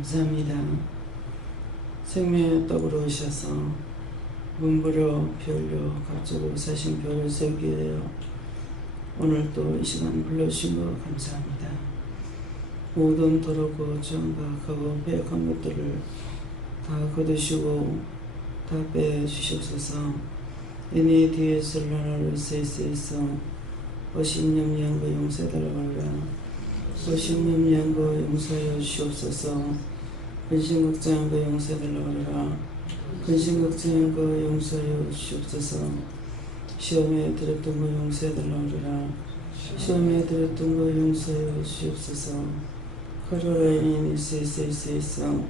감사합니다. 생명의 떡으로 오셔서 문부려 피 흘려 각적으로 사신 별을 세우기 위하여 오늘 또 이 시간 불러주신 것 감사합니다. 모든 더럽고 죄악과 과거 배역한 것들을 다 거두시고 다 빼주시옵소서. 이내 뒤에서 나라를 세세에서 어심염리한 거 용서해달라고 하라. 어심염리한 거 용서하여 주시옵소서. 근심걱정한 거 용서해달라고 하라. 근심걱정한 거 용서하여 주시옵소서. 시험에 들었던 거 용서해달라고 하라. 시험에 들었던 거 용서하여 주시옵소서. 카로라인이 세세에서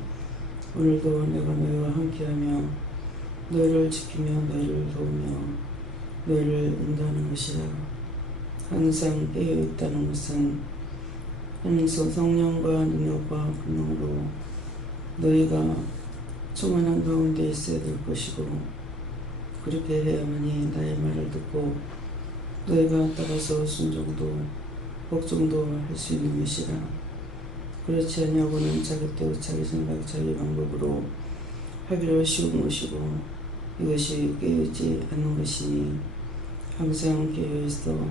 오늘도 내가 너희와 함께하며 너희를 지키며 너희를 도우며 너희를 인도하는 것이라. 항상 깨어있다는 것은 하나님께서 성령과 능력과 권능으로 너희가 충만한 가운데 있어야 될 것이고, 그렇게 해야만이 나의 말을 듣고 너희가 따라서 순종도 복종도 할 수 있는 것이라. 그렇지 아니하고는 자기 뜻 자기 생각 자기 방법으로 하기로 쉬운 것이고 이것이 깨어있지 않는 것이니, 항상 깨어있어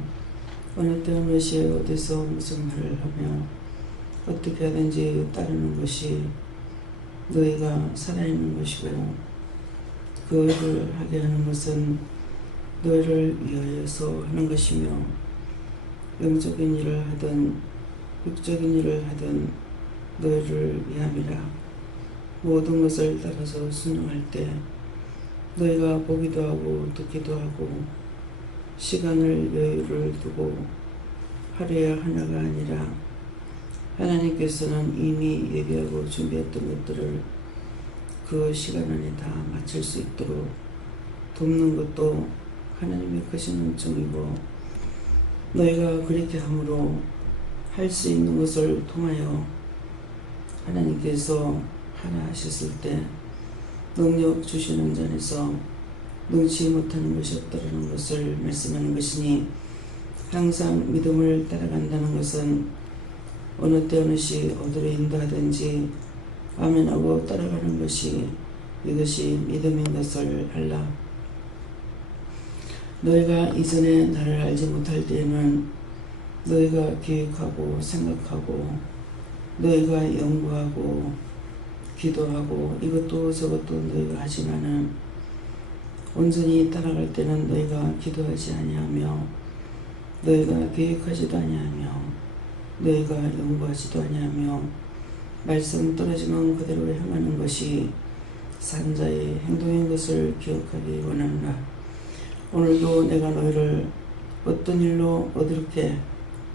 어느 때 어느 시에 어디서 무슨 말을 하며 어떻게 하든지 따르는 것이 너희가 살아있는 것이고, 그것을 하게 하는 것은 너희를 위하여서 하는 것이며, 영적인 일을 하든 육적인 일을 하든 너희를 위함이라. 모든 것을 따라서 순종할 때 너희가 보기도 하고 듣기도 하고 시간을 여유를 두고 하루에 하나가 아니라 하나님께서는 이미 예비하고 준비했던 것들을 그 시간 안에 다 마칠 수 있도록 돕는 것도 하나님의 크신 은총이고, 너희가 그렇게 함으로 할 수 있는 것을 통하여 하나님께서 하나 하셨을 때 능력 주시는 자에서 능치 못하는 것이 없다는 것을 말씀하는 것이니, 항상 믿음을 따라간다는 것은 어느 때 어느 시 어디로 인도하든지 아멘하고 따라가는 것이 이것이 믿음인 것을 알라. 너희가 이전에 나를 알지 못할 때에는 너희가 계획하고 생각하고 너희가 연구하고 기도하고 이것도 저것도 너희가 하지만은 온전히 따라갈 때는 너희가 기도하지 아니하며 너희가 계획하지도 아니하며 너희가 연구하지도 아니하며 말씀 떨어지면 그대로 행하는 것이 산자의 행동인 것을 기억하기 원하노라. 오늘도 내가 너희를 어떤 일로 어떻게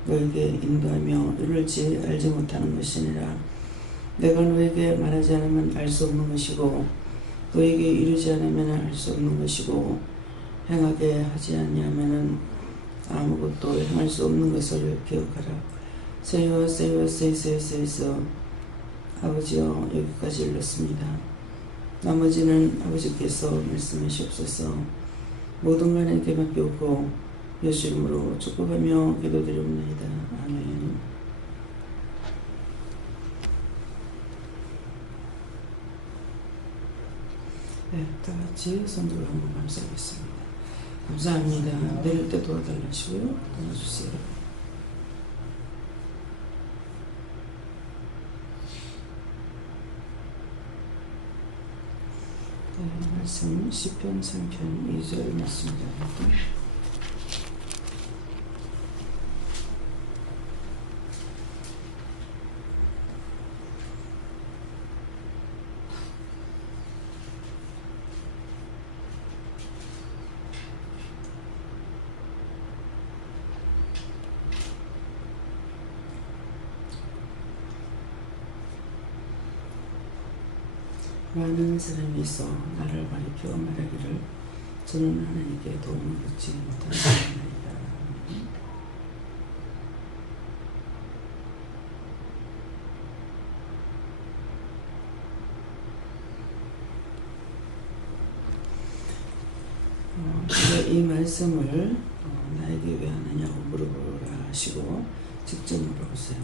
너에게 인도하며 이룰지 알지 못하는 것이니라. 내가 너에게 말하지 않으면 알 수 없는 것이고 너에게 이루지 않으면 알 수 없는 것이고 행하게 하지 아니하면 아무것도 행할 수 없는 것을 기억하라. 세이서 아버지여 여기까지 읽었습니다. 나머지는 아버지께서 말씀하시옵소서. 모든 간에게 맡기고 예수 이름으로 축복하며 기도드리옵나이다. 아멘. 네, 다 같이 손들어 한번 감사하겠습니다. 감사합니다. 내릴 때 도와달라시고요. 도와주세요. 네, 말씀 시편 3편 2절 말씀입니다. 많은 사람이 있어 나를 가리켜 말하기를 저는 하나님께 도움을 받지 못하는 사람이다. 이 말씀을 나에게 왜 하느냐고 물어보라 하시고 직접 물어보세요.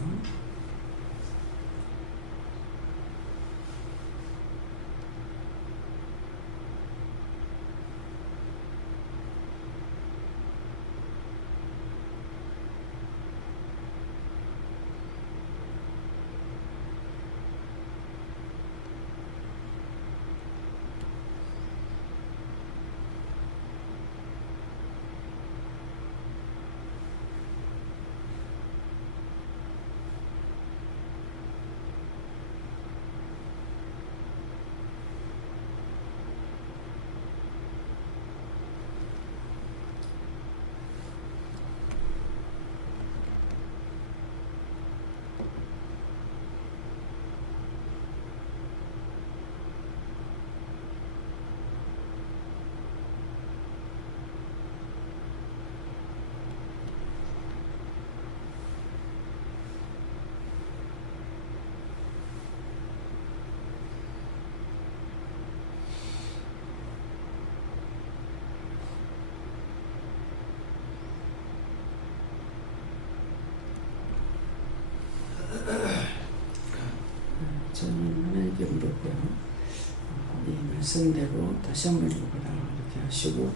선대로 다시 한번 읽어라 이렇게 하시고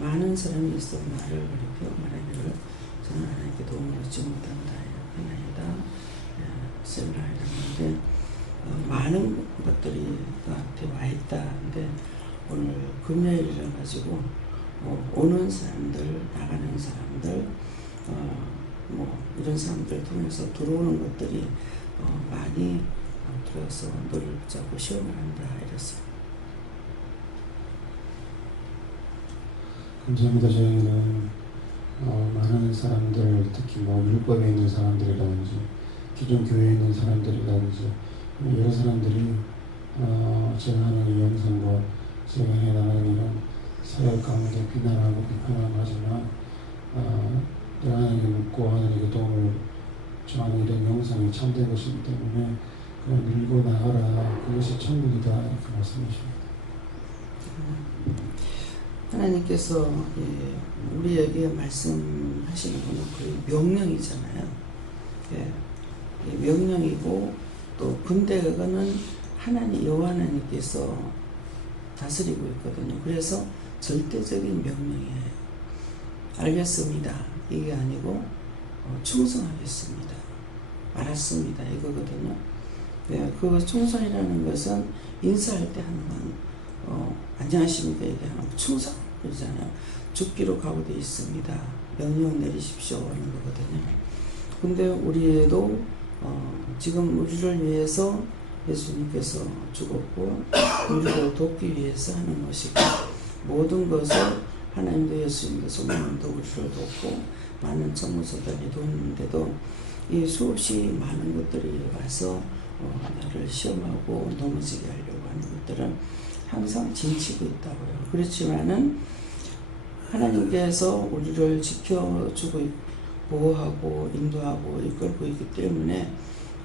많은 사람이 있어 나를 그렇게 말하기를 저는 하나님께 도움을 얻지 못한다 이렇게 셀라 이랬는데 많은 것들이 나한테 와 있다. 근데 오늘 금요일이라 가지고 오는 사람들 나가는 사람들 뭐 이런 사람들 통해서 들어오는 것들이 많이 들어서 너를 붙잡고 시험을 한다 이랬어요. 감사합니다. 저희는 많은 사람들, 특히 뭐 율법에 있는 사람들이라든지 기존 교회에 있는 사람들이라든지 여러 사람들이 제가 하는 이 영상과 제가 해나가는 이런 사역 가운데 비난하고 비판하고 하지만 내가 하나님께 묻고 하나님께 도움을 청하는 이런 영상이 참된 것이기 때문에 그냥 밀고 나가라. 그것이 천국이다. 이렇게 말씀하십니다. 하나님께서 우리에게 말씀하시는 것은 거의 명령이잖아요. 명령이고 또 근데 그거는 하나님 여호와 하나님께서 다스리고 있거든요. 그래서 절대적인 명령이에요. 알겠습니다. 이게 아니고 충성하겠습니다. 알았습니다. 이거거든요. 그 충성이라는 것은 인사할 때 하는 건 안녕하십니까 얘기하는 충성 그러잖아요. 죽기로 각오되어 있습니다. 명령 내리십시오 하는 거거든요. 근데 우리도 지금 우리를 위해서 예수님께서 죽었고 우리를 돕기 위해서 하는 것이고 모든 것을 하나님도 예수님도 성령님도 우리를 돕고 많은 전문서들이 돕는데도 이 수없이 많은 것들이 와서 나를 시험하고 넘어지게 하려고 하는 것들은 항상 진치고 있다고요. 그렇지만은 하나님께서 우리를 지켜주고 보호하고 인도하고 이끌고 있기 때문에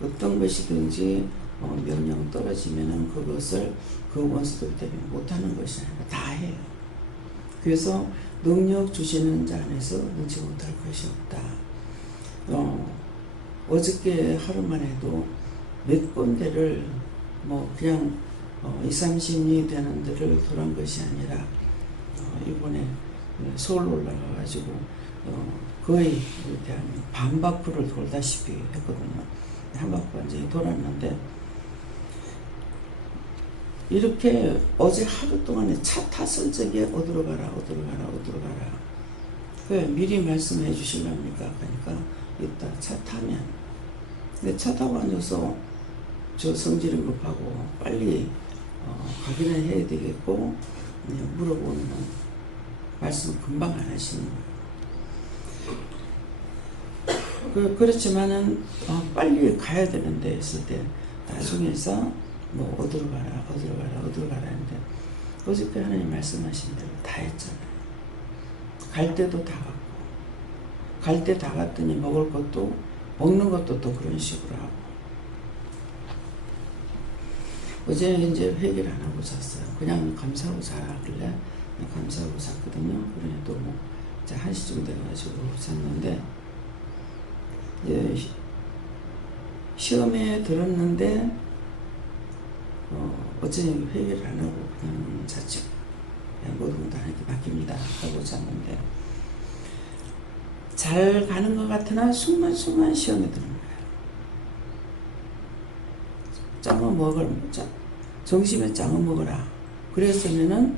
어떤 것이든지 명령 떨어지면은 그것을 그 원수들 때문에 못하는 것이 아니라 다 해요. 그래서 능력 주시는 자 안에서 능치 못할 것이 없다. 어저께 하루만 해도 몇 군데를 뭐 그냥 20, 30리 되는 데를 돌아온 것이 아니라 이번에 서울 올라가가지고 거의 이렇게 한 반바퀴를 돌다시피 했거든요. 한 바퀴 완전히 돌았는데 이렇게 어제 하루 동안에 차 탔을 적에 어디로 가라 왜 미리 말씀해 주실랍니까? 그러니까 이따 차 타면 근데 차 타고 앉아서 저 성질은 급하고 빨리 가기는 해야 되겠고 물어보면 말씀 금방 안 하시는 거예요. 그렇지만은 빨리 가야 되는데 했을 때 나중에서 뭐 어디로 가라 했는데 어저께 하나님 말씀하신 대로 다 했잖아요. 갈 때도 다 갔고 갈 때 다 갔더니 먹는 것도 또 그런 식으로 하고 어제 이제 회개를 안 하고 잤어요. 그냥 감사하고 자라길래 감사하고 잤거든요. 그러니 또 뭐 이제 1시쯤 돼가지고 잤는데 시험에 들었는데 어제 회개를 안 하고 그냥 잤죠. 모든 건 다 이렇게 바뀝니다 하고 잤는데 잘 가는 것 같으나 순간순간 시험에 드는 거예요. 짱어 먹을 정심에 짱어 먹어라. 그랬으면은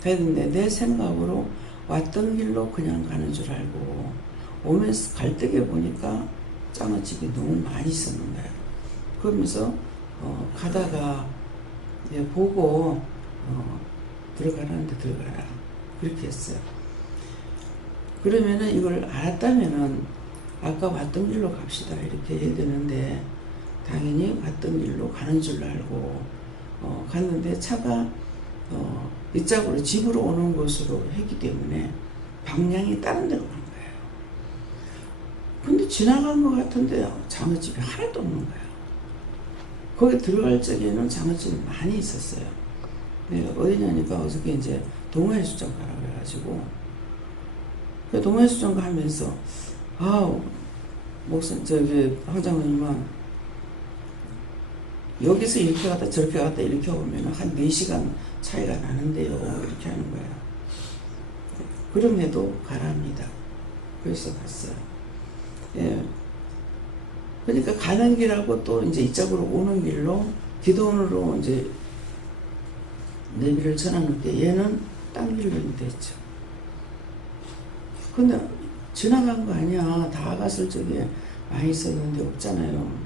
되는데 내 생각으로 왔던 길로 그냥 가는 줄 알고 오면서 갈등에 보니까 짱어집이 너무 많이 있었는 거예요. 그러면서 가다가 보고 들어가라는데 들어가라 그렇게 했어요. 그러면은 이걸 알았다면은 아까 왔던 길로 갑시다 이렇게 해야 되는데 당연히 왔던 길로 가는 줄 알고 갔는데 차가 이쪽으로 집으로 오는 곳으로 했기 때문에 방향이 다른 데로 간 거예요. 근데 지나간 것 같은데 장어집이 하나도 없는 거예요. 거기 들어갈 적에는 장어집이 많이 있었어요. 어디냐니까 어저께 이제 동아해수장 가라고 그래가지고 동아해수장 가면서 목사 황장로님은 여기서 이렇게 갔다 저렇게 갔다 이렇게 오면 한 4시간 차이가 나는데요. 이렇게 하는 거예요. 그럼에도 가랍니다. 그래서 갔어요. 예. 그러니까 가는 길하고 또 이제 이쪽으로 오는 길로 기도원으로 이제 내비를 전화놓는데 얘는 딴 길로 됐죠. 근데 지나간 거 아니야. 다 갔을 적에 많이 있었는데 없잖아요.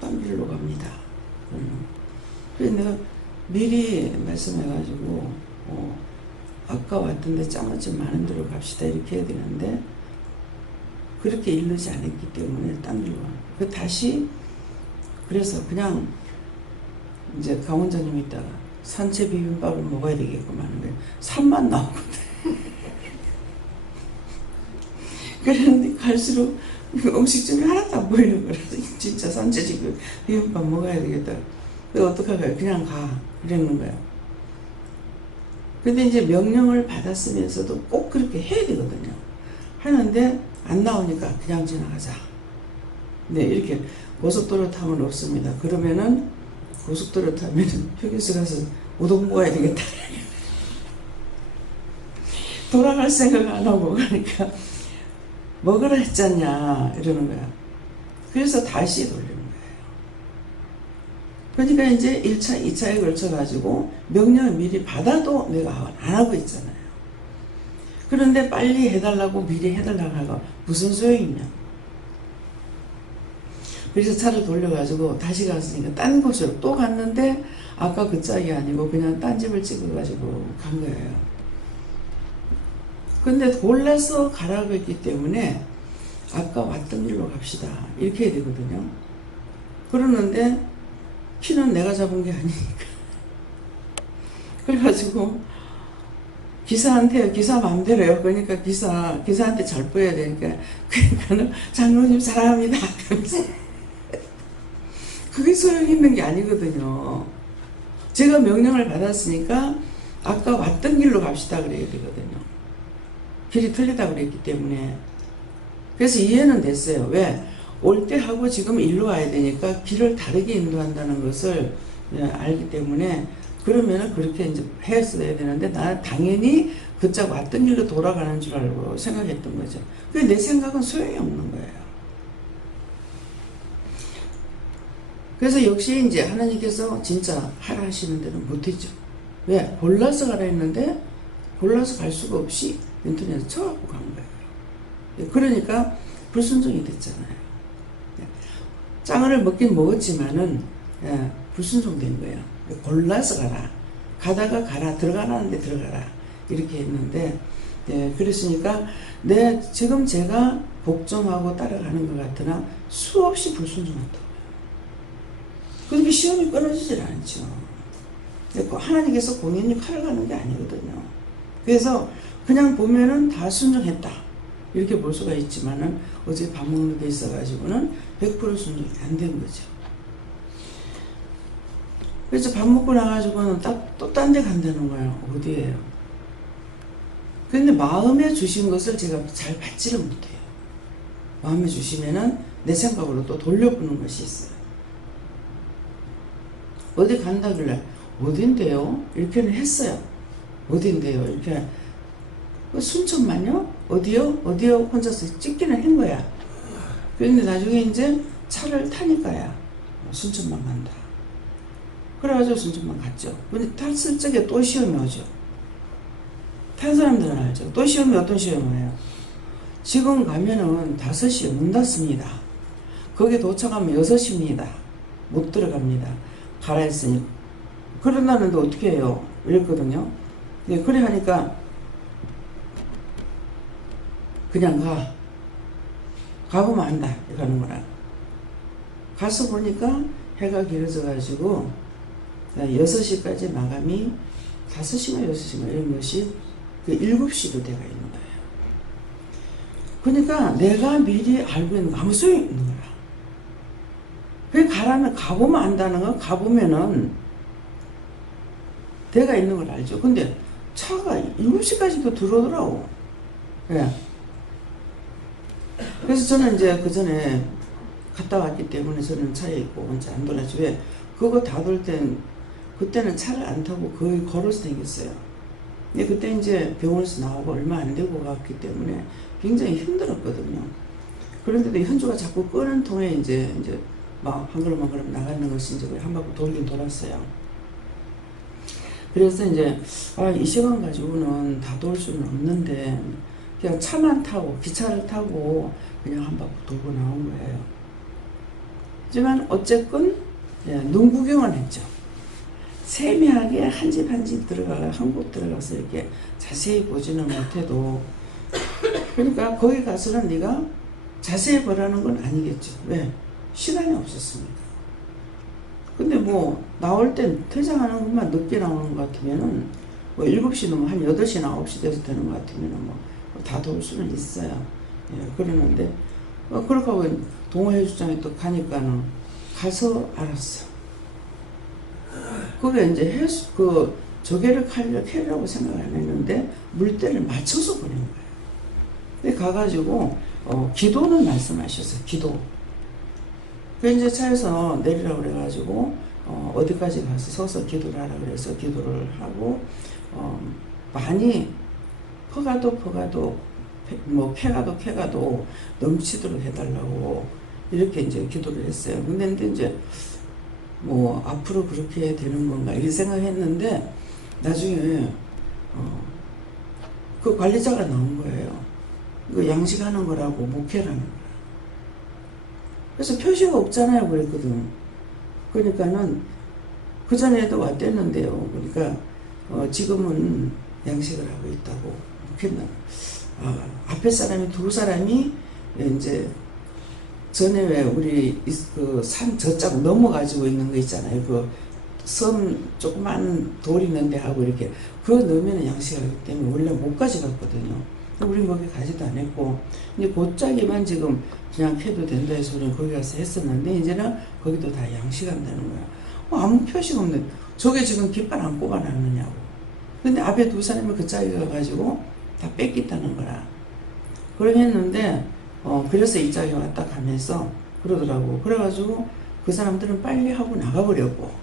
딴 길로 갑니다. 그래서 내가 미리 말씀해가지고 아까 왔던데 짱어집 많은 데로 갑시다 이렇게 해야 되는데 그렇게 이르지 않았기 때문에 딴 길로 가는 거예요. 다시 그래서 그냥 이제 강원장님 있다가 산채 비빔밥을 먹어야 되겠구만 하는 거예요. 산만 나오거든. 그런데 갈수록 음식점이 하나도 안 보이는 거라 진짜 산채 지금 비빔밥 먹어야 되겠다. 그래서 어떡할까요? 그냥 가. 이러는 거예요. 근데 이제 명령을 받았으면서도 꼭 그렇게 해야 되거든요. 하는데 안 나오니까 그냥 지나가자. 네, 이렇게 고속도로 타면 없습니다. 그러면은 고속도로 타면 휴게소 가서 우동 먹어야 되겠다. 돌아갈 생각 안 하고 그러니까 먹으라 했잖냐 이러는 거야. 그래서 다시 돌리는 거예요. 그러니까 이제 1차, 2차에 걸쳐가지고 명령을 미리 받아도 내가 안 하고 있잖아요. 그런데 빨리 해달라고 미리 해달라고 하고 무슨 소용이냐. 그래서 차를 돌려가지고 다시 갔으니까 딴 곳으로 또 갔는데 아까 그 짝이 아니고 그냥 딴 집을 찍어가지고 간 거예요. 근데 골라서 가라고 했기 때문에 아까 왔던 길로 갑시다 이렇게 해야 되거든요. 그러는데 키는 내가 잡은 게 아니니까 그래가지고 기사한테 기사 마음대로요. 그러니까 기사한테 잘 보여야 되니까 그러니까는 장로님 사랑합니다 그게 소용 있는 게 아니거든요. 제가 명령을 받았으니까 아까 왔던 길로 갑시다 그래야 되거든요. 길이 틀리다 그랬기 때문에. 그래서 이해는 됐어요. 왜? 올 때 하고 지금 일로 와야 되니까 길을 다르게 인도한다는 것을 알기 때문에 그러면은 그렇게 이제 했어야 되는데 나는 당연히 그짝 왔던 길로 돌아가는 줄 알고 생각했던 거죠. 근데 내 생각은 소용이 없는 거예요. 그래서 역시 이제 하나님께서 진짜 하라 하시는 대로 못했죠. 왜? 골라서 가라 했는데 골라서 갈 수가 없이 인터넷에서 쳐갖고 간 거예요. 그러니까 불순종이 됐잖아요. 짱을 먹긴 먹었지만은 불순종된 거예요. 골라서 가라. 가다가 가라. 들어가라는데 들어가라. 이렇게 했는데 그랬으니까 지금 제가 복종하고 따라가는 것 같으나 수없이 불순종했다고요. 그렇게 시험이 끊어지질 않죠. 하나님께서 공연히 칼을 가는 게 아니거든요. 그래서 그냥 보면은 다 순종했다. 이렇게 볼 수가 있지만은 어제 밥 먹는 데 있어가지고는 100% 순종이 안 된 거죠. 그래서 밥 먹고 나가지고는 또 딴 데 간다는 거예요. 어디에요? 근데 마음에 주신 것을 제가 잘 받지를 못해요. 마음에 주시면은 내 생각으로 또 돌려보는 것이 있어요. 어디 간다길래 어딘데요? 이렇게는 했어요. 어딘데요? 이렇게 순천만요? 어디요? 어디요? 혼자서 찍기는 한 거야. 그런데 나중에 이제 차를 타니까야 순천만 간다. 그래가지고 순천만 갔죠. 근데 탔을 적에 또 시험이 오죠. 탄 사람들은 알죠. 또 시험이 어떤 시험이에요? 지금 가면은 5시에 문 닫습니다. 거기 도착하면 6시입니다. 못 들어갑니다. 가라 했으니. 그런다는데 어떻게 해요? 이랬거든요. 그래 하니까 그냥 가. 가보면 안다. 이렇게 하는 거라. 가서 보니까 해가 길어져가지고 6시까지 마감이 5시나 6시나 이런 것이 7시로 돼가 있는 거예요. 그러니까 내가 미리 알고 있는 거 아무 소용이 없는 거야. 그래 가라면 가보면 안다는 거 가보면은 대가 있는 걸 알죠. 근데 차가 7시까지도 들어오더라고. 그래. 그래서 저는 이제 그 전에 갔다 왔기 때문에 저는 차에 있고 혼자 안 돌아지. 왜? 그거 다 돌 땐 그때는 차를 안 타고 거의 걸어서 다녔어요. 근데 그때 이제 병원에서 나오고 얼마 안 되고 갔기 때문에 굉장히 힘들었거든요. 그런데도 현주가 자꾸 끄는 통에 이제 막 한 걸음 한 걸음 나가는 것이 이제 한 바퀴 돌긴 돌았어요. 그래서 이제 이 시간 가지고는 다 돌 수는 없는데 그냥 차만 타고 기차를 타고 그냥 한 바퀴 돌고 나온 거예요. 하지만 어쨌건 눈 구경은 했죠. 세밀하게 한 집 한 집 들어가 한국 들어가서 이렇게 자세히 보지는 못해도 그러니까 거기 가서는 네가 자세히 보라는 건 아니겠죠. 왜? 시간이 없었습니다. 근데 뭐 나올 땐 퇴장하는 것만 늦게 나오는 것 같으면은 뭐 7시 넘으면 한 8시나 9시 돼서 되는 것 같으면은 뭐 다 도울 수는 있어요. 그러는데 그렇게 하고 동호회주장에 또 가니까는 가서 알았어. 그게 이제 조개를 캐려고 생각 안 했는데 물때를 맞춰서 보낸 거예요. 근데 가가지고 기도는 말씀하셨어요. 기도. 그 이제 차에서 내리라고 그래가지고 어디까지 가서 서서 기도를 하라 그래서 기도를 하고 많이 퍼가도 뭐 캐가도 넘치도록 해달라고 이렇게 이제 기도를 했어요. 근데 이제 뭐 앞으로 그렇게 되는 건가 이렇게 생각했는데 나중에 그 관리자가 나온 거예요. 이거 양식하는 거라고 목회라는 거예요. 그래서 표시가 없잖아요 그랬거든. 그러니까는 그 전에도 왔댔는데요. 그러니까 지금은 양식을 하고 있다고. 앞에 사람이 두 사람이 이제 전에 왜 우리 그 산 저쪽 넘어가지고 있는 거 있잖아요. 그 섬 조그만 돌 있는데 하고 이렇게 그거 넣으면 양식하기 때문에 원래 못 가져갔거든요. 우린 거기 가지도 안 했고 이제 곧자기만 지금 그냥 해도 된다 해서 우리는 거기 가서 했었는데 이제는 거기도 다 양식한다는 거야. 아무 표시가 없는데 저게 지금 깃발 안 꼽아놨느냐고. 근데 앞에 두 사람이 그 짝이 가가지고 다 뺏겼다는 거라. 그러게 했는데 그래서 이 짝이 왔다 가면서 그러더라고. 그래가지고 그 사람들은 빨리 하고 나가버렸고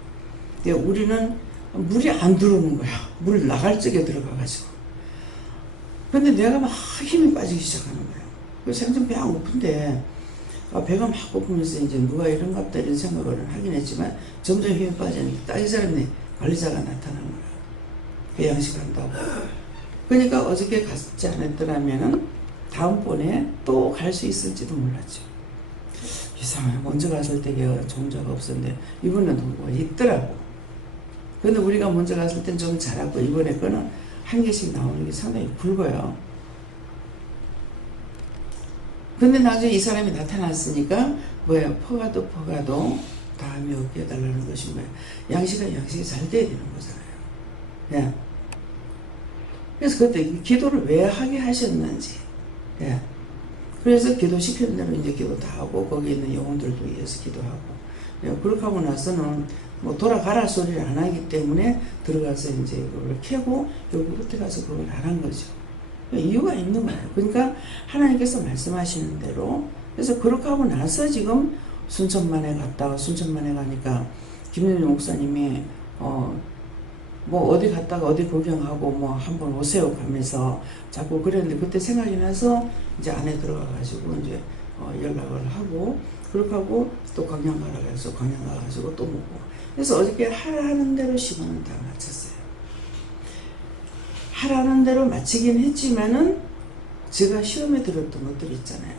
우리는 물이 안 들어오는 거야. 물 나갈 적에 들어가가지고. 근데 내가 막 힘이 빠지기 시작하는 거야. 그래서 생전 배가 고픈데 배가 막 고프면서 이제 누가 이런갑다 이런 생각을 하긴 했지만 점점 힘이 빠지니까 딱 이 사람이 관리자가 나타난 거야. 그 양식한다고. 그러니까 어저께 갔지 않았더라면은 다음번에 또 갈 수 있을지도 몰랐죠. 이상해. 먼저 갔을 때 걔가 종자가 없었는데 이번에는 뭐가 있더라고. 근데 우리가 먼저 갔을 땐 좀 잘하고 이번에 거는 한 개씩 나오는 게 상당히 굵어요. 근데 나중에 이 사람이 나타났으니까 퍼가도 다음에 없게 해달라는 것인 거예요. 양식은 양식이 잘 돼야 되는 거잖아요. 그래서 그때 기도를 왜 하게 하셨는지. 그래서 기도시키는 대로 이제 기도 다 하고 거기 있는 영혼들도 위해서 기도하고. 그렇게 하고 나서는 뭐 돌아가라 소리를 안 하기 때문에 들어가서 이제 그걸 캐고 여기 끝에 가서 그걸 안 한 거죠. 이유가 있는 거예요. 그러니까 하나님께서 말씀하시는 대로 그래서 그렇게 하고 나서 지금 순천만에 갔다가 순천만에 가니까 김윤희 목사님이 뭐 어디 갔다가 어디 구경하고 뭐 한번 오세요 가면서 자꾸 그랬는데 그때 생각이 나서 이제 안에 들어가가지고 이제 연락을 하고 그렇게 하고 또 광양 가라고 해서 광양 가가지고 또 먹고 그래서 어저께 하라는 대로 시간은 다 마쳤어요. 하라는 대로 마치긴 했지만은 제가 시험에 들었던 것들 있잖아요.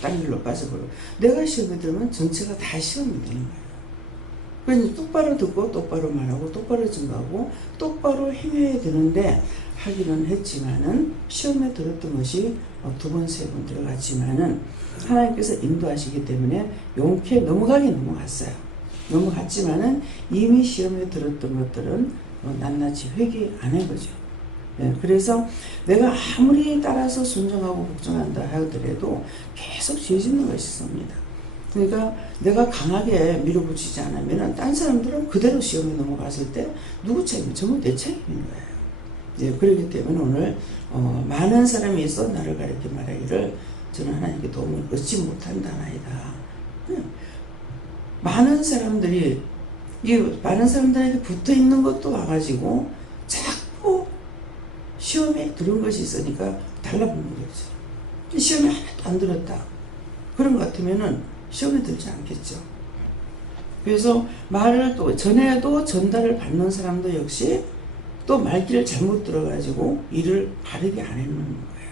딴 길로 빠져버리고 내가 시험에 들으면 전체가 다 시험이 되는 거예요. 그래서 똑바로 듣고 똑바로 말하고 똑바로 증거하고 똑바로 행해야 되는데 하기는 했지만은 시험에 들었던 것이 2번, 3번 들어갔지만은 하나님께서 인도하시기 때문에 용케 넘어갔어요. 넘어갔지만은 이미 시험에 들었던 것들은 낱낱이 회개 안 한 거죠. 그래서 내가 아무리 따라서 순종하고 복종한다 하더라도 계속 죄 짓는 것이 있습니다. 그러니까 내가 강하게 밀어붙이지 않으면 딴 사람들은 그대로 시험에 넘어갔을 때 누구 책임? 전부 내 책임인 거예요. 그렇기 때문에 오늘 많은 사람이 있어 나를 가르쳐 말하기를 저는 하나님께 도움을 얻지 못한다나이다. 많은 사람들이 많은 사람들에게 붙어 있는 것도 와가지고 자꾸 시험에 들은 것이 있으니까 달라붙는 거죠. 시험에 하나도 안 들었다. 그런 것 같으면은 시험에 들지 않겠죠. 그래서 말을 또 전에도 전달을 받는 사람도 역시 또 말귀를 잘못 들어가지고 일을 바르게 안 해놓는 거예요.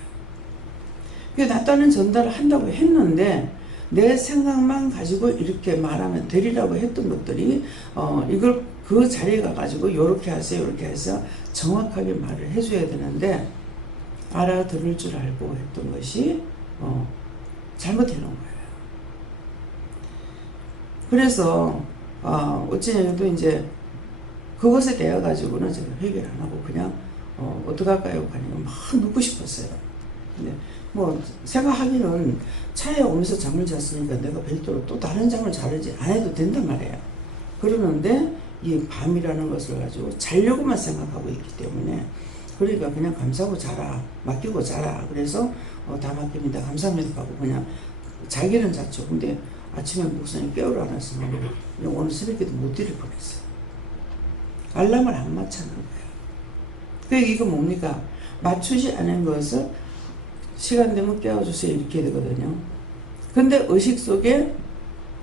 그래서 나따는 전달을 한다고 했는데 내 생각만 가지고 이렇게 말하면 되리라고 했던 것들이 이걸 그 자리에 가가지고 요렇게 하세요 요렇게 해서 정확하게 말을 해줘야 되는데 알아들을 줄 알고 했던 것이 잘못해 놓은 거예요. 그래서 어찌냐도 이제 그것에 대해 가지고는 제가 회개를 안 하고 그냥 어떡할까요? 하니까 막 눕고 싶었어요. 근데 뭐 생각하기는 차에 오면서 잠을 잤으니까 내가 별도로 또 다른 잠을 자르지 안 해도 된단 말이에요. 그러는데 이 밤이라는 것을 가지고 자려고만 생각하고 있기 때문에 그러니까 그냥 감사하고 자라 맡기고 자라 그래서 다 맡깁니다 감사합니다 하고 그냥 자기는 잤죠. 근데 아침에 목사님 깨우러 안 왔으면 오늘 새벽에도 못 드릴 뻔했어요. 알람을 안 맞추는 거예요. 그러니까 이거 뭡니까? 맞추지 않은 것을 시간 되면 깨워주세요 이렇게 되거든요. 근데 의식 속에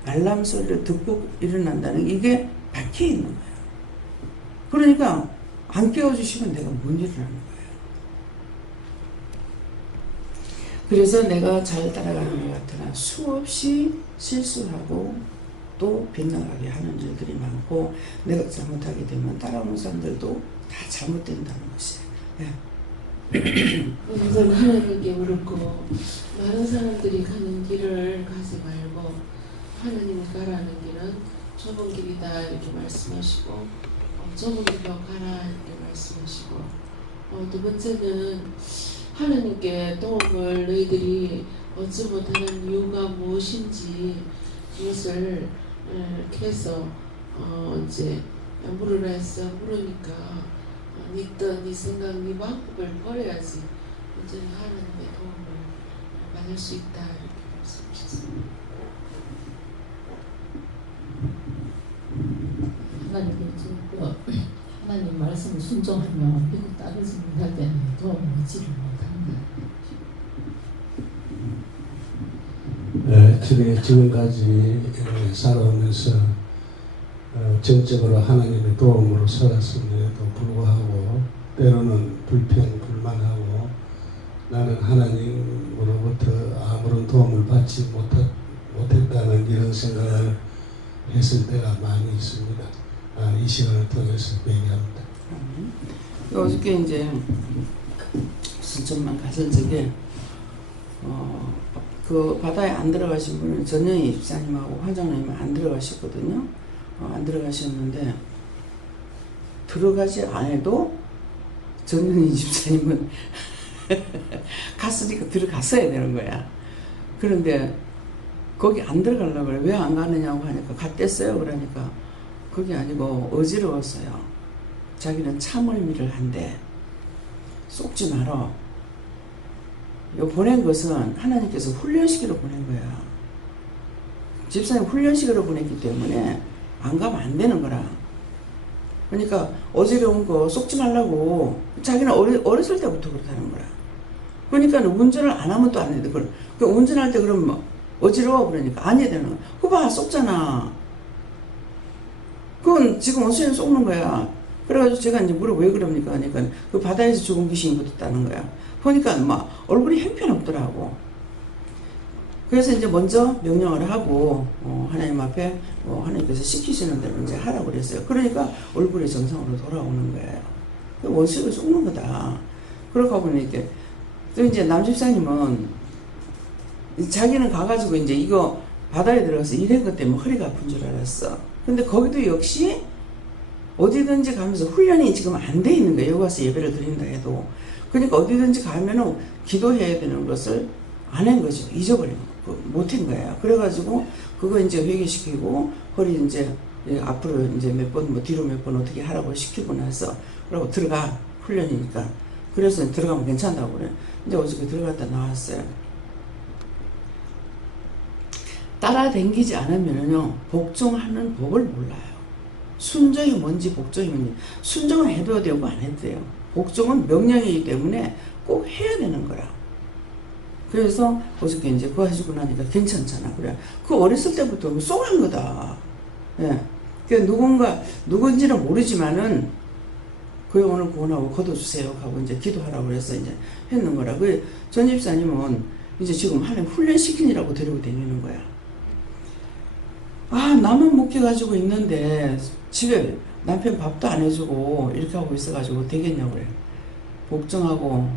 알람 소리를 듣고 일어난다는 이게 박혀 있는 거예요. 그러니까 안 깨워주시면 내가 못 일어나는 거예요. 그래서 내가 잘 따라가는 것 같으나 수없이 실수하고 또 빗나가게 하는 일들이 많고 내가 잘못하게 되면 따라오는 사람들도 다 잘못된다는 것이에요. 네. 우선 하나님께 옳고 많은 사람들이 가는 길을 가지 말고 하나님이 가라는 길은 좁은 길이다 이렇게 말씀하시고 좁은 길로 가라 이렇게 말씀하시고 두 번째는 하나님께 도움을 너희들이 얻지 못하는 이유가 무엇인지 이것을 이렇게 해서 이제 물으라 했어. 물으니까 네 뜻, 네 생각, 네 방법을 버려야지 언제나 하나님의 도움을 받을 수 있다 이렇게 말씀하셨습니다. 하나님께 하나님 말씀을 순종하면 미국 따르지 못할 때는 도움을 얻지를 못한다. 지금까지 살아오면서 정적으로 하나님의 도움으로 살았음에도 불구하고 때로는 불평, 불만하고 나는 하나님으로부터 아무런 도움을 받지 못했다는 이런 생각을 했을 때가 많이 있습니다. 이 시간을 통해서 얘기합니다. 어저께 이제 순천만 갔을 적에 그 바다에 안 들어가신 분은 전영희 집사님하고 화장님은 안 들어가셨거든요. 안 들어가셨는데 들어가지 않아도 전영희 집사님은 갔으니까 들어갔어야 되는 거야. 그런데 거기 안 들어가려고 그래. 왜 안 가느냐고 하니까 갔댔어요. 그러니까 그게 아니고 어지러웠어요. 자기는 참을미를 한대. 속지 말어. 요 보낸 것은 하나님께서 훈련시키러 보낸 거야. 집사님 훈련시키러 보냈기 때문에 안 가면 안 되는 거라. 그러니까 어지러운 거 속지 말라고. 자기는 어렸을 때부터 그렇다는 거라. 그러니까 운전을 안 하면 또 안 돼. 그 운전할 때 그러면 뭐 어지러워 그러니까 안 해야 되는 거야. 그거 봐 속잖아. 그건 지금 원수에 속는 거야. 그래가지고 제가 이제 물어 왜 그럽니까? 그러니까 그 바다에서 죽은 귀신이 붙었다는 거야. 보니까 막 얼굴이 형편없더라고. 그래서 이제 먼저 명령을 하고 하나님 앞에 하나님께서 시키시는 대로 이제 하라고 그랬어요. 그러니까 얼굴이 정상으로 돌아오는 거예요. 원수를 속는 거다. 그러고 보니 이렇게 또 이제 남집사님은 자기는 가가지고 이제 이거 바다에 들어가서 일한 것 때문에 허리가 아픈 줄 알았어. 근데 거기도 역시 어디든지 가면서 훈련이 지금 안 돼 있는 거예요. 여기 와서 예배를 드린다 해도. 그러니까 어디든지 가면은 기도해야 되는 것을 안 한 거죠. 잊어버린 거. 못한 거예요. 그래가지고 그거 이제 회개시키고 허리 이제 앞으로 이제 몇 번, 뭐 뒤로 몇 번 어떻게 하라고 시키고 나서 그러고 들어가. 훈련이니까. 그래서 들어가면 괜찮다고 그래. 이제 어저께 들어갔다 나왔어요. 따라다니지 않으면요 복종하는 법을 몰라요. 순종이 뭔지 복종이 뭔지. 순종은 해도 되고 안 해도 돼요. 복종은 명령이기 때문에 꼭 해야 되는 거라. 그래서 어저께 이제 그거 해주고 나니까 괜찮잖아. 그래. 그 어렸을 때부터 쏘한 거다. 예. 그 누군지는 모르지만은 그 오늘 구원하고 거둬주세요 하고 이제 기도하라고 그래서 이제 했는 거라. 그 전 집사님은 이제 지금 하나님 훈련시키느라고 데리고 다니는 거야. 아, 나만 묶여가지고 있는데 집에 남편 밥도 안 해주고 이렇게 하고 있어가지고 되겠냐고 그래. 복종하고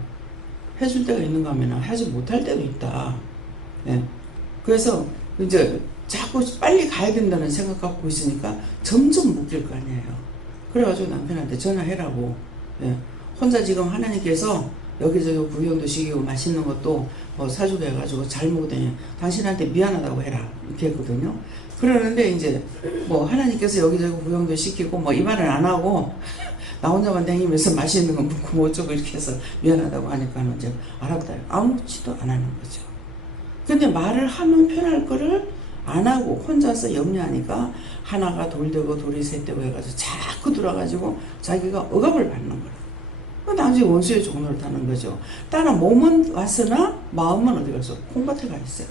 해줄 때가 있는가 하면 하지 못할 때도 있다. 예. 그래서 이제 자꾸 빨리 가야 된다는 생각 갖고 있으니까 점점 묶일 거 아니에요. 그래가지고 남편한테 전화해라고. 예. 혼자 지금 하나님께서 여기저기 구경도 시키고 맛있는 것도 뭐 사주고 해가지고 잘 먹거든요. 당신한테 미안하다고 해라. 이렇게 했거든요. 그러는데 이제 뭐 하나님께서 여기저기 구경도 시키고 뭐 이 말은 안 하고 나 혼자만 다니면서 맛있는 거 먹고 뭐 어쩌고 이렇게 해서 미안하다고 하니까는 이제 알았다. 아무렇지도 안 하는 거죠. 근데 말을 하면 편할 거를 안 하고 혼자서 염려하니까 하나가 돌되고 돌이 셋되고 해가지고 자꾸 들어가지고 자기가 억압을 받는 거라. 나중에 원수의 종로를 타는 거죠. 따라 몸은 왔으나 마음은 어디 가서 콩밭에 가 있어요.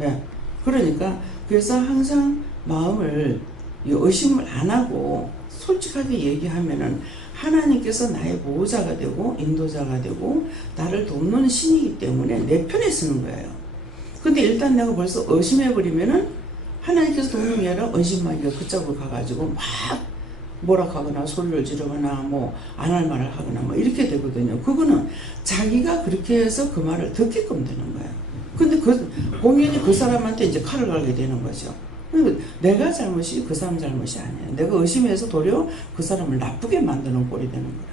예. 그러니까 그래서 항상 마음을 의심을 안 하고 솔직하게 얘기하면은 하나님께서 나의 보호자가 되고 인도자가 되고 나를 돕는 신이기 때문에 내 편에 쓰는 거예요. 근데 일단 내가 벌써 의심해버리면은 하나님께서 돕는 게 아니라 의심마귀가 그쪽으로 가가지고 막 뭐라 하거나 소리를 지르거나 뭐 안 할 말을 하거나 뭐 이렇게 되거든요. 그거는 자기가 그렇게 해서 그 말을 듣게끔 되는 거예요. 근데 공연히 그 사람한테 이제 칼을 갈게 되는 거죠. 내가 잘못이 그 사람 잘못이 아니에요. 내가 의심해서 도리어 그 사람을 나쁘게 만드는 꼴이 되는 거라.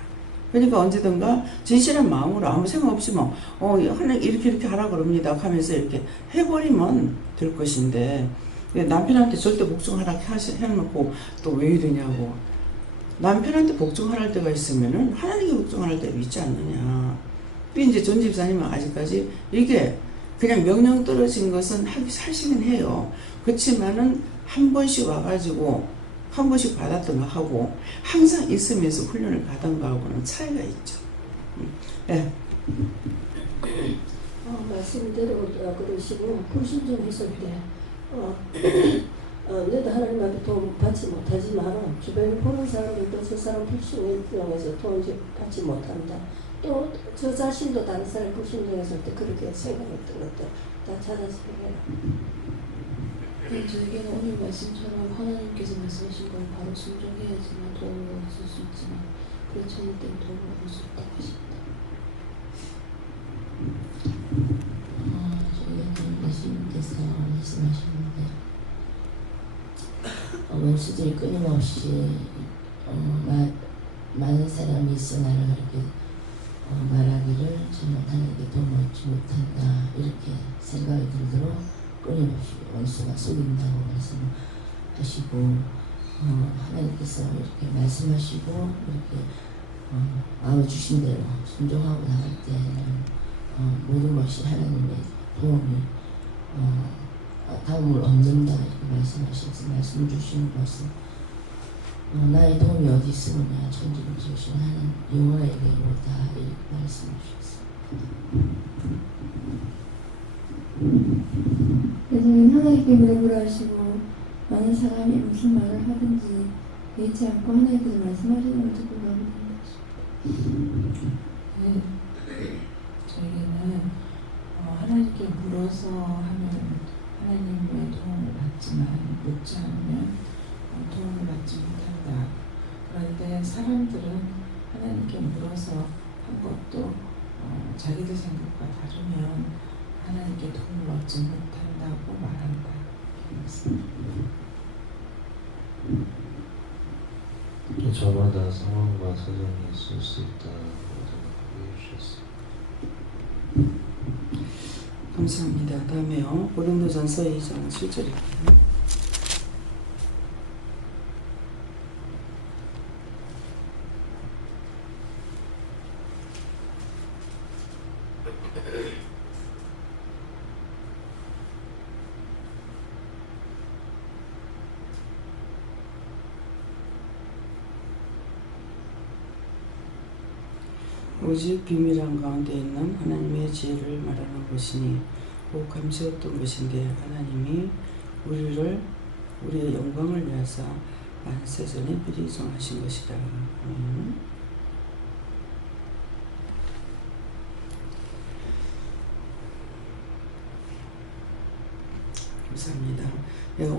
그러니까 언제든가 진실한 마음으로 아무 생각 없이 뭐 하나님 이렇게 하라 그럽니다 하면서 이렇게 해버리면 될 것인데 남편한테 절대 복종하라 해놓고 또 왜 이러냐고. 남편한테 복종할 때가 있으면은 하나님께 복종할 때가 있지 않느냐. 이제 전 집사님은 아직까지 이게 그냥 명령 떨어진 것은 하시긴 해요. 그렇지만은 한 번씩 와가지고 한 번씩 받았던 거 하고 항상 있으면서 훈련을 받은 거하고는 차이가 있죠. 예. 말씀대로 그러시고 불순종했을 때 내도 하나님 앞에 도움 받지 못하지만 주변에 보는 사람들도 저 사람 불순종해서 도움 받지 못한다. 또 저 자신도 다른 사람 불순종했을 때 그렇게 생각했던 것도 다 찾아서 해라. 저에게는 오늘 말씀처럼 하나님께서 말씀하신 걸 바로 순종해야지만 도움을 얻을 수 있지만 그렇지 않을 땐 도움을 얻을 수 없다고 하십니다. 저희가 예수님께서 말씀하셨는데 원수들이 끊임없이 많은 사람이 있어 나를 그렇게 말하기를 저는 하나님께 도움을 얻지 못한다 이렇게 생각이 들도록 끊임없이 원수가 속인다고 말씀하시고 하나님께서 이렇게 말씀하시고 이렇게 마음을 주신 대로 순종하고 나갈 때는 모든 것이 하나님의 도움을 얻는다 이렇게 말씀하셔서 말씀 주시는 것은 나의 도움이 어디 있으느냐 천지를 지으신 하나님 여호와에게로다 이렇게 말씀해 주셨습니다. 예수님 하나님께 물어보라 하시고 많은 사람이 무슨 말을 하든지 개의치 않고 하나님께서 말씀하시는 걸 듣고 가면 된다. 네, 저희는 하나님께 물어서 하면 하나님의 도움을 받지만 묻지 않으면 도움을 받지 못한다. 그런데 사람들은 하나님께 물어서 한 것도 자기들 생각과 다르면 하나님께 도움을 얻지 못한다고 말한다. 저마다 상황과 사정이 있을 수 있다고 생각해 주셨습니다. 감사합니다. 다음에요. 고린도전서 2장 7절입니다. 오직 비밀한 가운데 있는 하나님의 지혜를 말하는 것이니 곧 감추었던 것인데 하나님이 우리의 영광을 위하사 만세전에 미리 정하신 것이라. 감사합니다.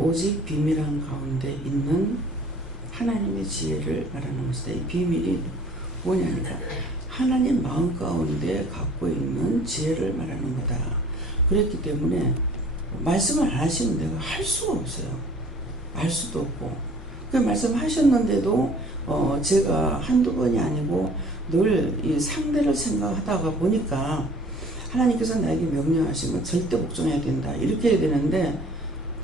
오직 비밀한 가운데 있는 하나님의 지혜를 말하는 것이다. 이 비밀이 뭐냐니까 하나님 마음 가운데 갖고 있는 지혜를 말하는 거다. 그랬기 때문에 말씀을 안 하시면 내가 할 수가 없어요. 알 수도 없고. 그 말씀하셨는데도 제가 한두 번이 아니고 늘 이 상대를 생각하다가 보니까 하나님께서 나에게 명령하시면 절대 복종해야 된다. 이렇게 해야 되는데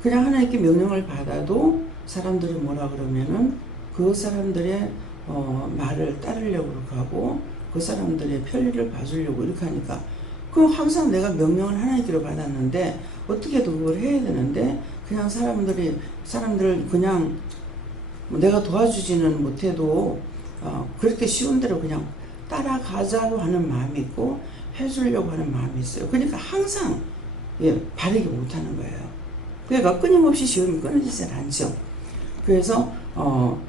그냥 하나님께 명령을 받아도 사람들이 뭐라 그러면은 그 사람들의 말을 따르려고 하고 그 사람들의 편리를 봐주려고 이렇게 하니까 그럼 항상 내가 명령을 하나님께로 받았는데 어떻게든 그걸 해야 되는데 그냥 사람들을 그냥 내가 도와주지는 못해도 그렇게 쉬운 대로 그냥 따라가자고 하는 마음이 있고 해주려고 하는 마음이 있어요. 그러니까 항상 바르게 못하는 거예요. 그러니까 끊임없이 시험이 끊어지질 않죠. 그래서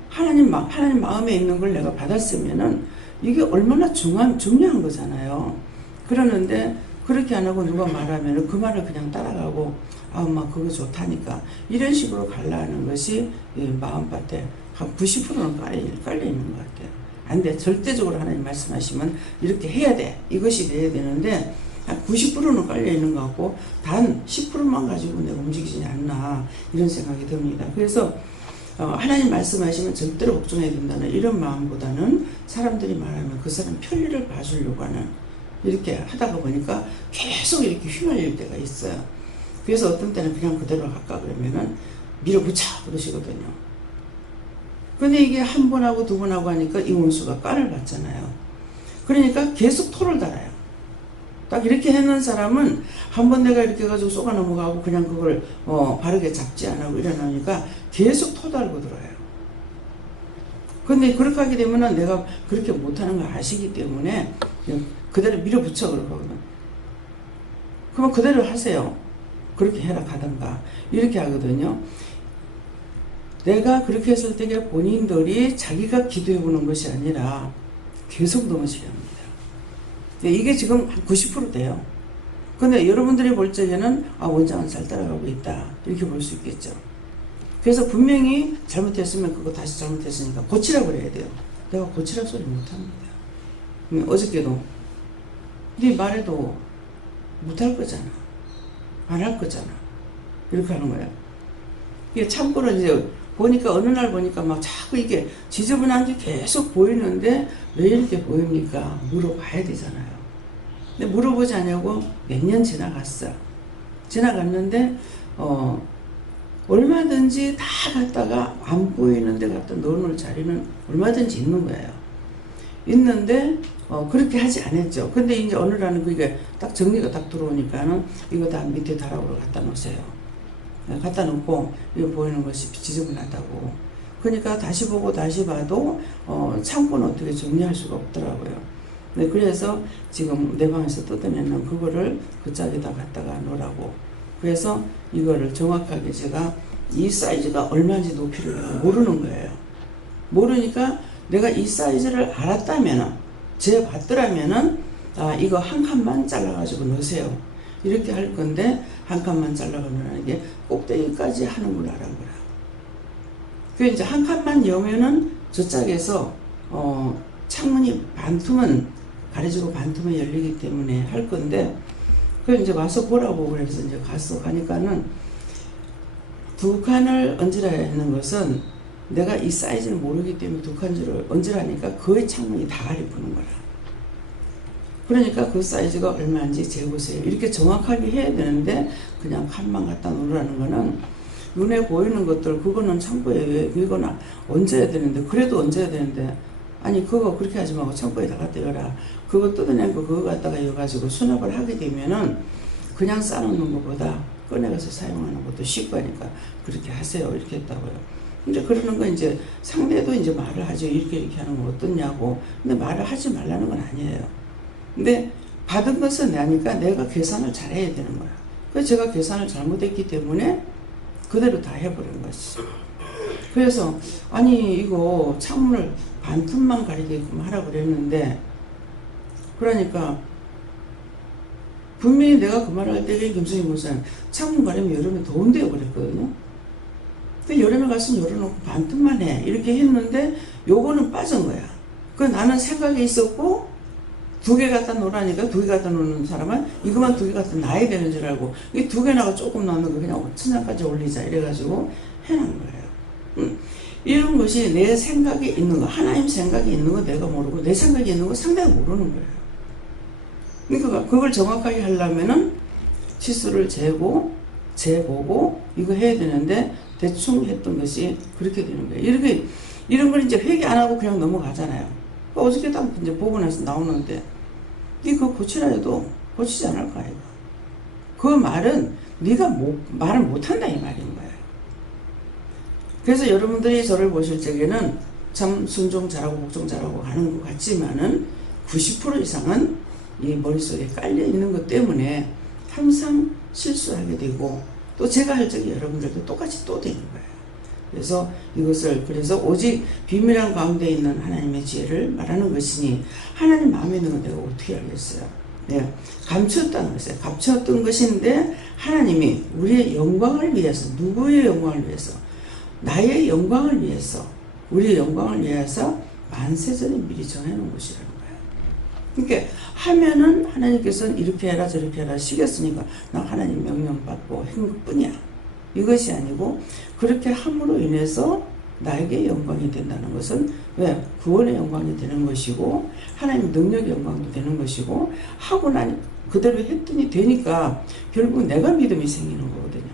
하나님 마음에 있는 걸 내가 받았으면은 이게 얼마나 중요한 거잖아요. 그러는데 그렇게 안 하고 누가 말하면 그 말을 그냥 따라가고 엄마 그거 좋다니까 이런 식으로 갈라 하는 것이 마음밭에 한 90%는 깔려 있는 것 같아요. 안 돼. 절대적으로 하나님 말씀하시면 이렇게 해야 돼. 이것이 돼야 되는데 한 90%는 깔려 있는 것 같고 단 10%만 가지고 내가 움직이지 않나 이런 생각이 듭니다. 그래서 하나님 말씀하시면 절대로 복종해야 된다는 이런 마음보다는 사람들이 말하면 그 사람 편리를 봐주려고 하는 이렇게 하다가 보니까 계속 이렇게 휘말릴 때가 있어요. 그래서 어떤 때는 그냥 그대로 할까 그러면은 밀어붙여 그러시거든요. 근데 이게 한 번 하고 두 번 하고 하니까 이 원수가 깐을 받잖아요. 그러니까 계속 토를 달아요. 딱 이렇게 해놓은 사람은 한 번 내가 이렇게 해가지고 쏘가 넘어가고 그냥 그걸 바르게 잡지 않고 이러니까 계속 토 달고 들어요. 근데 그렇게 하게 되면은 내가 그렇게 못하는 걸 아시기 때문에 그대로 밀어붙여 그러거든요. 그러면 그대로 하세요. 그렇게 해라 가든가 이렇게 하거든요. 내가 그렇게 했을 때 본인들이 자기가 기도해보는 것이 아니라 계속 넘어지게 합니다. 이게 지금 한 90% 돼요. 근데 여러분들이 볼 적에는 원장은 잘 따라가고 있다 이렇게 볼 수 있겠죠. 그래서 분명히 잘못했으면 그거 다시 잘못했으니까 고치라고 그래야 돼요. 내가 고치라고 소리 못합니다. 어저께도 네 말해도 못할 거잖아. 안 할 거잖아. 이렇게 하는 거예요. 이게 참고로 이제 보니까 어느 날 보니까 막 자꾸 이게 지저분한 게 계속 보이는데 왜 이렇게 보입니까? 물어봐야 되잖아요. 근데 물어보지 않냐고 몇 년 지나갔어. 지나갔는데 얼마든지 다 갔다가 안 보이는 데 갖다 넣어놓을 자리는 얼마든지 있는 거예요. 있는데 그렇게 하지 않았죠. 근데 이제 어느 날은 그게 딱 정리가 딱 들어오니까는 이거 다 밑에 다락으로 갖다 놓으세요. 갖다 놓고 이거 보이는 것이 지저분하다고. 그러니까 다시 보고 다시 봐도 창고는 어떻게 정리할 수가 없더라고요. 네, 그래서 지금 내 방에서 뜯어내는 그거를 그 짝에다 갖다가 놓으라고. 그래서 이거를 정확하게 제가 이 사이즈가 얼마인지 높이를 모르는 거예요. 모르니까 내가 이 사이즈를 알았다면은 재봤더라면은 이거 한 칸만 잘라가지고 넣으세요. 이렇게 할 건데 한 칸만 잘라가면 이게 꼭대기까지 하는 걸 알아보라. 그 이제 한 칸만 여면은 저짝에서 창문이 반틈은 가려지고 반틈은 열리기 때문에 할 건데 그 이제 와서 보라고 그래서 이제 가니까는 두 칸을 얹으라 하는 것은 내가 이 사이즈를 모르기 때문에 두 칸을 얹으라니까 거의 창문이 다 가리푸는 거라. 그러니까 그 사이즈가 얼마인지 재보세요. 이렇게 정확하게 해야 되는데 그냥 칸만 갖다 놓으라는 거는 눈에 보이는 것들 그거는 창고에 이거나 얹어야 되는데 그래도 얹어야 되는데 아니 그거 그렇게 하지 말고 창고에 다 갖다 여라. 그거 뜯어낸 거 그거 갖다가 여가지고 수납을 하게 되면은 그냥 싸놓는 것보다 꺼내가서 사용하는 것도 쉽고 하니까 그렇게 하세요. 이렇게 했다고요. 이제 그러는 거 이제 상대도 이제 말을 하죠. 이렇게 하는 거 어떻냐고. 근데 말을 하지 말라는 건 아니에요. 근데 받은 것은 나니까 내가 계산을 잘해야 되는 거야. 그래서 제가 계산을 잘못했기 때문에 그대로 다 해버린 것이죠. 그래서 아니 이거 창문을 반틈만 가리게끔 하라고 그랬는데, 그러니까 분명히 내가 그 말을 할 때 김성희 목사는 창문 가리면 여름에 더운데요 그랬거든요. 근데 여름에 갔으면 열어놓고 반틈만 해 이렇게 했는데 요거는 빠진 거야. 그 나는 생각이 있었고 2개 갖다 놓으라니까 2개 갖다 놓는 사람은 이것만 2개 갖다 놔야 되는 줄 알고 이 2개나가 조금 넣는 거 그냥 천장까지 올리자 이래가지고 해놓은 거예요. 이런 것이 내 생각이 있는 거, 하나님 생각이 있는 거 내가 모르고 내 생각이 있는 거 상대가 모르는 거예요. 그러니까 그걸 정확하게 하려면은 치수를 재고 재보고 이거 해야 되는데 대충 했던 것이 그렇게 되는 거예요. 이런 걸 이제 회개 안 하고 그냥 넘어가잖아요. 어저께 딱 이제 보고 나서 나오는데 이거 고치라 해도 고치지 않을 거야. 그 말은 네가 말을 못한다 이 말인 거예요. 그래서 여러분들이 저를 보실 적에는 참 순종 잘하고 복종 잘하고 하는 것 같지만은 90% 이상은 이 머릿속에 깔려 있는 것 때문에 항상 실수하게 되고 또 제가 할 적에 여러분들도 똑같이 또 되는 거예요. 그래서 이것을 그래서 오직 비밀한 가운데 있는 하나님의 지혜를 말하는 것이니 하나님 마음에 있는 건 내가 어떻게 알겠어요? 네, 감추었다는 것이에요. 감추었던 것인데 하나님이 우리의 영광을 위해서, 누구의 영광을 위해서? 나의 영광을 위해서, 우리의 영광을 위해서 만세전에 미리 정해놓은 것이라는 거예요. 그러니까 하면은 하나님께서는 이렇게 해라 저렇게 해라 시켰으니까 나 하나님 명령 받고 한 것뿐이야. 이것이 아니고 그렇게 함으로 인해서 나에게 영광이 된다는 것은 왜? 구원의 영광이 되는 것이고 하나님 능력의 영광도 되는 것이고 하고 나니 그대로 했더니 되니까 결국 내가 믿음이 생기는 거거든요.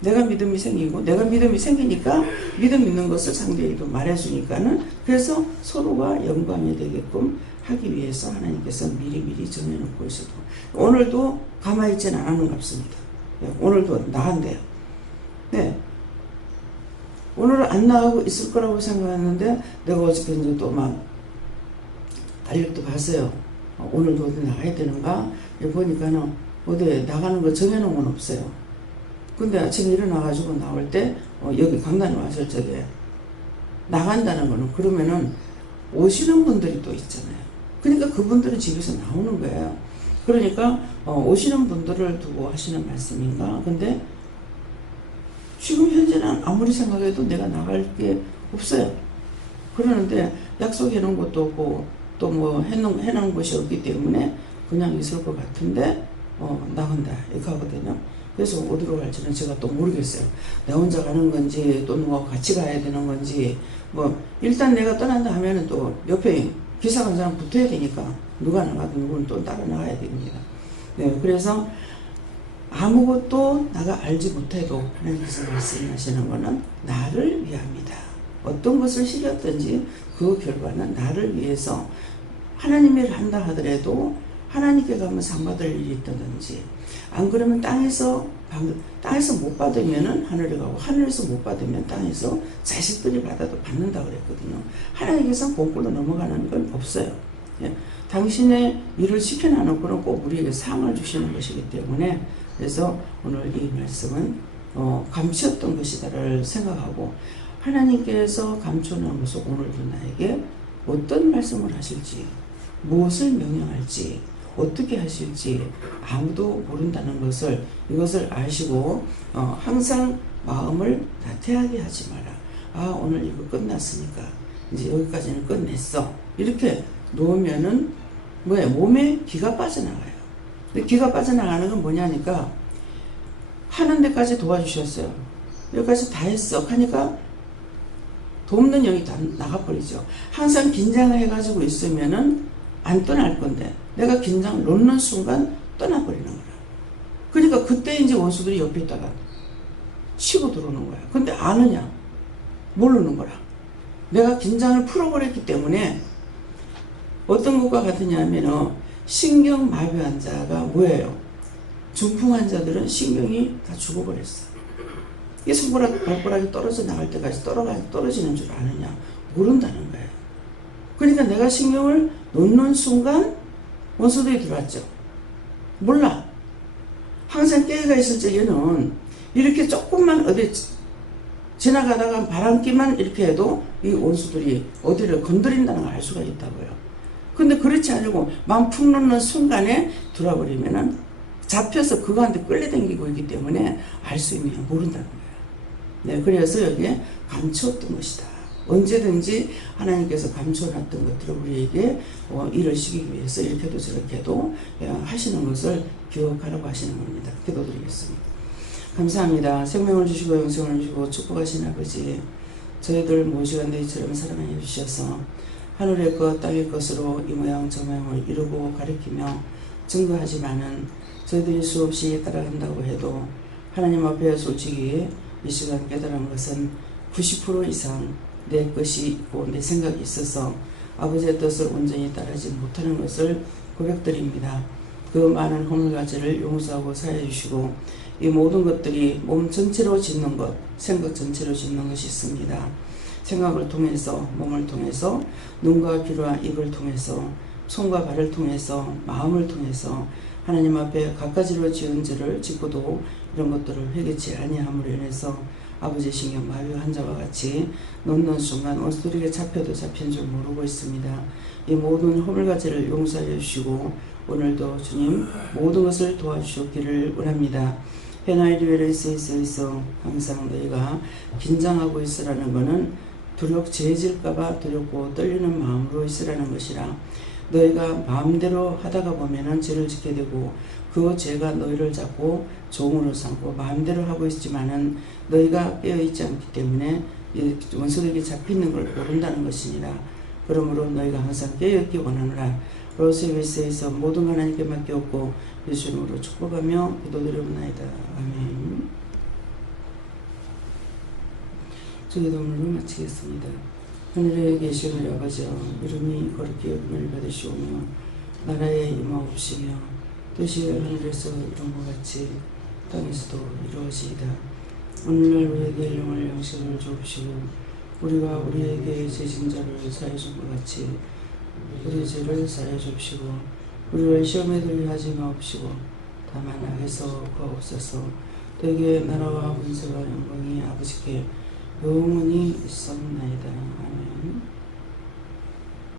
내가 믿음이 생기고 내가 믿음이 생기니까 믿음 있는 것을 상대에게도 말해주니까는 그래서 서로가 영광이 되게끔 하기 위해서 하나님께서 미리미리 정해놓고 있어도 오늘도 가만히 있지는 않은 것 같습니다. 오늘도 나간대요. 네. 오늘은 안 나가고 있을 거라고 생각했는데 내가 어저께 이제 또 막 달력도 봤어요. 오늘도 어디 나가야 되는가? 보니까는 어디 나가는 거 정해놓은 건 없어요. 근데 아침에 일어나가지고 나올 때 여기 강단에 왔을 적에 나간다는 거는 그러면은 오시는 분들이 또 있잖아요. 그러니까 그분들은 집에서 나오는 거예요. 그러니까 오시는 분들을 두고 하시는 말씀인가? 근데 지금 현재는 아무리 생각해도 내가 나갈 게 없어요. 그러는데 약속해 놓은 것도 없고 또 뭐 해놓은 것이 없기 때문에 그냥 있을 것 같은데 나간다 이렇게 하거든요. 그래서 어디로 갈지는 제가 또 모르겠어요. 나 혼자 가는 건지 또 누가 같이 가야 되는 건지 뭐 일단 내가 떠난다 하면은 또 옆에 기사 간 사람 붙어야 되니까 누가 나가든 누구는 또 따라 나가야 됩니다. 네, 그래서 아무것도 내가 알지 못해도 하나님께서 말씀하시는 것은 나를 위함이다. 어떤 것을 시켰든지 그 결과는 나를 위해서 하나님의 일을 한다 하더라도 하나님께 가면 상 받을 일이 있다든지 안 그러면 땅에서 못 받으면 하늘에 가고 하늘에서 못 받으면 땅에서 자식들이 받아도 받는다고 그랬거든요. 하나님께서 공꼴로 넘어가는 건 없어요. 예. 당신의 일을 시켜놔놓고는 꼭 우리에게 상을 주시는 것이기 때문에 그래서 오늘 이 말씀은 감추었던 것이다를 생각하고 하나님께서 감춰놓은 것을 오늘도 나에게 어떤 말씀을 하실지 무엇을 명령할지 어떻게 하실지 아무도 모른다는 것을 이것을 아시고 항상 마음을 나태하게 하지 마라. 아 오늘 이거 끝났으니까 이제 여기까지는 끝냈어. 이렇게 놓으면은 뭐야 몸에 기가 빠져나가요. 근데 기가 빠져나가는 건 뭐냐니까 하는 데까지 도와주셨어요. 여기까지 다 했어 하니까 돕는 영이 다 나가버리죠. 항상 긴장을 해가지고 있으면은 안 떠날 건데 내가 긴장을 놓는 순간 떠나버리는 거야. 그러니까 그때 이제 원수들이 옆에 있다가 치고 들어오는 거야. 근데 아느냐? 모르는 거라. 내가 긴장을 풀어버렸기 때문에 어떤 것과 같으냐 하면 신경마비 환자가 뭐예요? 중풍 환자들은 신경이 다 죽어버렸어. 이 손가락 발가락이 떨어져 나갈 때까지 떨어지는 줄 아느냐? 모른다는 거예요. 그러니까 내가 신경을 놓는 순간 원수들이 들어왔죠. 몰라. 항상 깨어가 있을 적에는 이렇게 조금만 어디 지나가다가 바람기만 이렇게 해도 이 원수들이 어디를 건드린다는 걸 알 수가 있다고요. 근데 그렇지 않고 마음 푹 놓는 순간에 들어와버리면은 잡혀서 그거한테 끌려다니고 있기 때문에 알 수 있냐 모른다는 거예요. 네, 그래서 여기에 감추었던 것이다. 언제든지 하나님께서 감춰놨던 것들을 우리에게 일을 시키기 위해서 이렇게도 저렇게도 하시는 것을 기억하라고 하시는 겁니다. 기도드리겠습니다. 감사합니다. 생명을 주시고 영생을 주시고 축복하신 아버지, 저희들 모시가 너희처럼 사랑해 주셔서 하늘의 것 땅의 것으로 이 모양 저 모양을 이루고 가리키며 증거하지만은 저희들이 수없이 따라간다고 해도 하나님 앞에 솔직히 이 시간 깨달은 것은 90% 이상 내 것이 있고 내 생각이 있어서 아버지의 뜻을 온전히 따르지 못하는 것을 고백드립니다. 그 많은 허물가지를 용서하고 사해 주시고 이 모든 것들이 몸 전체로 짓는 것, 생각 전체로 짓는 것이 있습니다. 생각을 통해서, 몸을 통해서, 눈과 귀와 입을 통해서, 손과 발을 통해서, 마음을 통해서 하나님 앞에 갖가지로 지은 죄를 짓고도 이런 것들을 회개치 아니함으로 인해서 아버지 신경 마비 환자와 같이 놓는 순간 원수들에게 잡혀도 잡힌 줄 모르고 있습니다. 이 모든 허물가지를 용서해 주시고 오늘도 주님 모든 것을 도와주시기를 원합니다. 페나이리베레스에서 항상 너희가 긴장하고 있으라는 것은 죄질까봐 두렵고 떨리는 마음으로 있으라는 것이라. 너희가 마음대로 하다가 보면은 죄를 짓게 되고 그 죄가 너희를 잡고 종으로 삼고 마음대로 하고 있지만은 너희가 깨어있지 않기 때문에 원수에게 잡히는 걸 모른다는 것이니라. 그러므로 너희가 항상 깨어있기 원하노라. 로스웨스에서 모든 하나님께 맡겼고 예수님으로 축복하며 기도드리옵나이다. 아멘. 기도문으로 마치겠습니다. 하늘에 계신 우리 아버지여, 이름이 거룩히 여김을 받으시오며 나라에 임하옵시며 뜻이 하늘에서 이룬 것 같이 땅에서도 이루어지이다. 오늘날 우리에게 일용할 양식을 주옵시고 우리가 우리에게 죄진 자를 사해 준 것 같이 우리 죄를 사해 주옵시고 우리를 시험에 들게 하지 마옵시고 다만 악에서 구하옵소서. 되게 나라와 권세와 영광이 아버지께 영원히 있사옵나이다. 아멘.